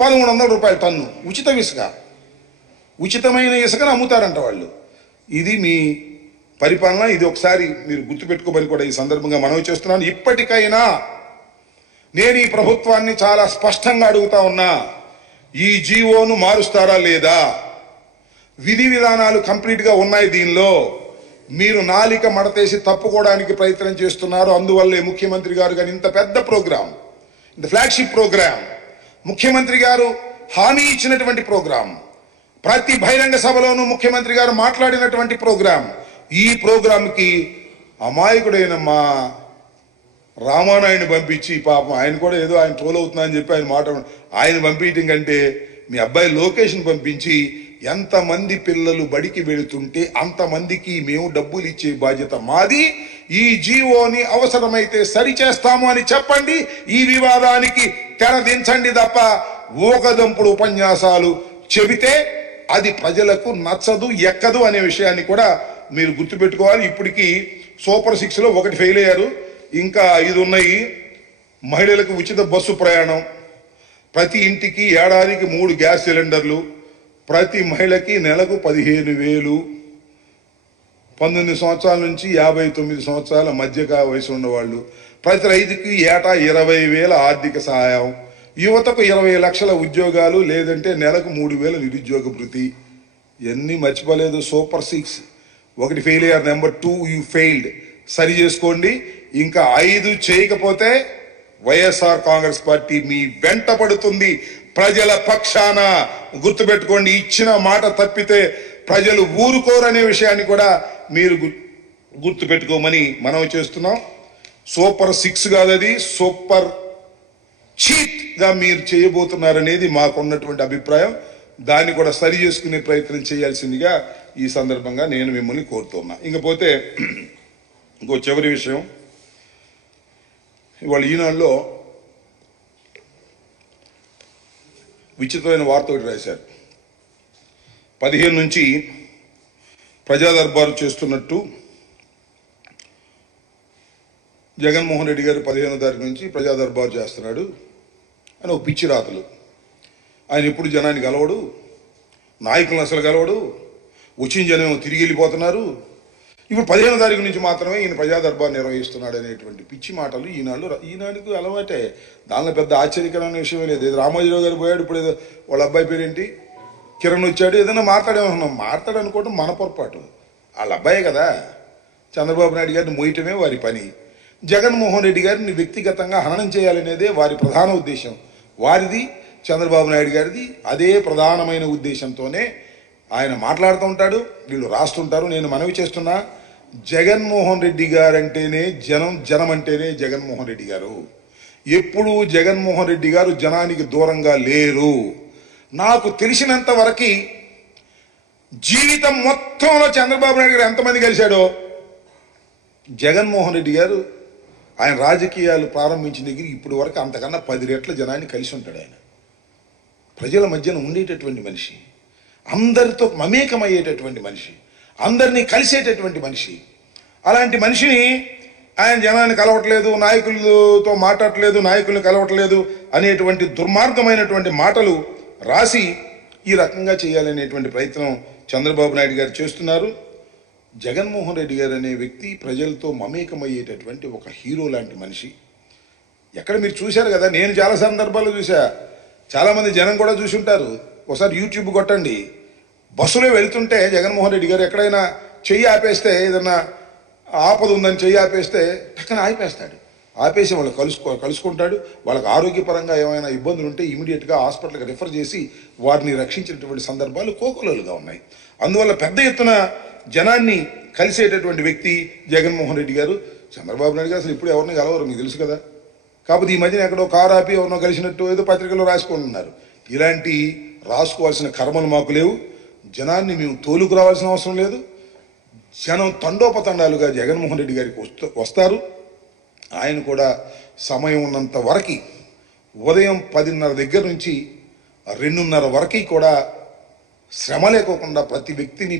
1300 రూపాయలు టన్ను ఉచిత ఇసుక, ఉచితమైన ఇసుకను అమ్ముతారంట వాళ్ళు. ఇది మీ పరిపాలన. ఇది ఒకసారి మీరు గుర్తుపెట్టుకోమని కూడా ఈ సందర్భంగా మనవి చేస్తున్నాను. ఇప్పటికైనా నేను ఈ ప్రభుత్వాన్ని చాలా స్పష్టంగా అడుగుతా ఉన్నా, ఈ జీవోను మారుస్తారా లేదా? విధి విధానాలు కంప్లీట్గా ఉన్నాయి. దీనిలో మీరు నాలిక మడతేసి తప్పుకోవడానికి ప్రయత్నం చేస్తున్నారు. అందువల్లే ముఖ్యమంత్రి గారు కానీ ఇంత పెద్ద ప్రోగ్రాం, ఇంత ఫ్లాగ్షిప్ ప్రోగ్రాం, ముఖ్యమంత్రి గారు హామీ ఇచ్చినటువంటి ప్రోగ్రాం, ప్రతి బహిరంగ సభలోనూ ముఖ్యమంత్రి గారు మాట్లాడినటువంటి ప్రోగ్రాం, ఈ ప్రోగ్రాంకి అమాయకుడైన మా రామానాయుడిని పంపించి, పాపం ఆయన కూడా ఏదో ఆయన ట్రోల్ అవుతున్నా అని చెప్పి ఆయన పంపించడం కంటే మీ అబ్బాయి లోకేష్ని పంపించి ఎంతమంది పిల్లలు బడికి వెళుతుంటే అంతమందికి మేము డబ్బులు ఇచ్చే బాధ్యత మాది, ఈ జీవోని అవసరమైతే సరిచేస్తాము అని చెప్పండి. ఈ వివాదానికి తెరదించండి తప్ప ఊకదంపుడు ఉపన్యాసాలు చెబితే అది ప్రజలకు నచ్చదు, ఎక్కదు అనే విషయాన్ని కూడా మీరు గుర్తుపెట్టుకోవాలి. ఇప్పటికీ సూపర్ 6లో ఒకటి ఫెయిల్ అయ్యారు, ఇంకా 5 ఉన్నాయి. మహిళలకు ఉచిత బస్సు ప్రయాణం, ప్రతి ఇంటికి ఏడాదికి 3 గ్యాస్ సిలిండర్లు, ప్రతి మహిళకి నెలకు 15,000, 19 సంవత్సరాల నుంచి 59 సంవత్సరాల మధ్య వయసు ఉన్నవాళ్ళు, ప్రతి రైతుకి ఏటా 20,000 ఆర్థిక సహాయం, యువతకు 20 లక్షల ఉద్యోగాలు, లేదంటే నెలకు 3,000 నిరుద్యోగ భృతి. ఇవన్నీ మర్చిపోలేదు. సూపర్ 6 ఒకటి ఫెయిల్ అయ్యారు. Number 2 you failed. సరి చేసుకోండి. ఇంకా 5 చేయకపోతే వైఎస్ఆర్ కాంగ్రెస్ పార్టీ మీ వెంట పడుతుంది, ప్రజల పక్షాన. గుర్తుపెట్టుకోండి, ఇచ్చిన మాట తప్పితే ప్రజలు ఊరుకోరనే విషయాన్ని కూడా మీరు గుర్తుపెట్టుకోమని మనవి చేస్తున్నాం. సూపర్ 6 కాదు, అది సూపర్ చీట్ గా మీరు చేయబోతున్నారనేది మాకున్నటువంటి అభిప్రాయం. దాన్ని కూడా సరి చేసుకునే ప్రయత్నం చేయాల్సిందిగా ఈ సందర్భంగా నేను మిమ్మల్ని కోరుతున్నా. ఇంకపోతే ఇంకో చివరి విషయం, ఇవాళ ఈనాడులో విచిత్రమైన వార్త ఒకటి రాశారు. 15 నుంచి ప్రజా దర్బారు చేస్తున్నట్టు జగన్మోహన్ రెడ్డి గారు 15వ తారీఖు నుంచి ప్రజా దర్బారు చేస్తున్నాడు అని ఒక పిచ్చి రాతలు. ఆయన ఎప్పుడు జనాన్ని కలవడు, నాయకులను అసలు కలవడు, వచ్చిన జనం తిరిగి వెళ్ళిపోతున్నారు. ఇప్పుడు 15వ తారీఖు నుంచి మాత్రమే ఈయన ప్రజా దర్బార్ నిర్వహిస్తున్నాడు అనేటువంటి పిచ్చి మాటలు ఈనాడుకు అలవాటే. దానిలో పెద్ద ఆశ్చర్యకరమైన విషయం లేదు. ఏదో రామోజీరావు గారు పోయాడు, ఇప్పుడు ఏదో వాళ్ళ అబ్బాయి పేరేంటి కిరణ్ వచ్చాడు, ఏదైనా మాట్లాడు అనుకోవడం మన పొరపాటు. వాళ్ళ అబ్బాయే కదా. చంద్రబాబు నాయుడు గారిని మోయటమే వారి పని. జగన్మోహన్ రెడ్డి గారిని వ్యక్తిగతంగా హననం చేయాలనేదే వారి ప్రధాన ఉద్దేశం. వారిది, చంద్రబాబు నాయుడు గారిది అదే ప్రధానమైన ఉద్దేశంతోనే ఆయన మాట్లాడుతూ ఉంటాడు, వీళ్ళు రాస్తుంటారు. నేను మనవి చేస్తున్నా, జగన్మోహన్ రెడ్డి గారంటేనే జనం, జనం అంటేనే జగన్మోహన్ రెడ్డి గారు. ఎప్పుడూ జగన్మోహన్ రెడ్డి గారు జనానికి దూరంగా లేరు. నాకు తెలిసినంత వరకు జీవితం మొత్తంలో చంద్రబాబు నాయుడు గారు ఎంతమంది కలిశాడో, జగన్మోహన్ రెడ్డి గారు ఆయన రాజకీయాలు ప్రారంభించిన దగ్గర ఇప్పటి వరకు అంతకన్నా 10 రెట్ల జనాన్ని కలిసి ఉంటాడు. ఆయన ప్రజల మధ్యన ఉండేటటువంటి మనిషి, అందరితో మమేకమయ్యేటటువంటి మనిషి, అందరినీ కలిసేటటువంటి మనిషి. అలాంటి మనిషిని ఆయన జనాన్ని కలవట్లేదు, నాయకులతో మాట్లాడట్లేదు, నాయకులను కలవట్లేదు అనేటువంటి దుర్మార్గమైనటువంటి మాటలు రాసి ఈ రకంగా చేయాలనేటువంటి ప్రయత్నం చంద్రబాబు నాయుడు గారు చేస్తున్నారు. జగన్మోహన్ రెడ్డి గారు అనే వ్యక్తి ప్రజలతో మమేకమయ్యేటటువంటి ఒక హీరో లాంటి మనిషి. ఎక్కడ మీరు చూశారు కదా, నేను చాలా సందర్భాల్లో చూసా, చాలామంది జనం కూడా చూసి ఉంటారు. ఒకసారి యూట్యూబ్ కొట్టండి, బస్సులో వెళ్తుంటే జగన్మోహన్ రెడ్డి గారు ఎక్కడైనా చెయ్యి ఆపేస్తే, ఏదన్నా ఆపద ఉందని చెయ్యి ఆపేస్తే టక్కన ఆపేస్తాడు. ఆపేసి వాళ్ళు కలుసుకుంటాడు. వాళ్ళకి ఆరోగ్యపరంగా ఏమైనా ఇబ్బందులు ఉంటే ఇమీడియట్గా హాస్పిటల్కి రిఫర్ చేసి వారిని రక్షించినటువంటి సందర్భాలు కోకొల్లలుగా ఉన్నాయి. అందువల్ల పెద్ద ఎత్తున జనాన్ని కలిసేటటువంటి వ్యక్తి జగన్మోహన్ రెడ్డి గారు. చంద్రబాబు నాయుడు గారు అసలు ఇప్పుడు ఎవరిని కలవరు, మీకు తెలుసు కదా. కాకపోతే ఈ మధ్యన ఎక్కడో కారు ఆపి ఎవరినో కలిసినట్టు ఏదో పత్రికల్లో రాసుకొని ఉన్నారు. ఇలాంటి రాసుకోవాల్సిన కర్మలు మాకు లేవు. జనాన్ని మేము తోలుకు రావాల్సిన అవసరం లేదు. జనం తండోపతండాలుగా జగన్మోహన్ రెడ్డి గారికి వస్తారు. ఆయన కూడా సమయం ఉన్నంత వరకు ఉదయం 10:30 దగ్గర నుంచి 2:30 వరకు కూడా శ్రమ లేకోకుండా ప్రతి వ్యక్తిని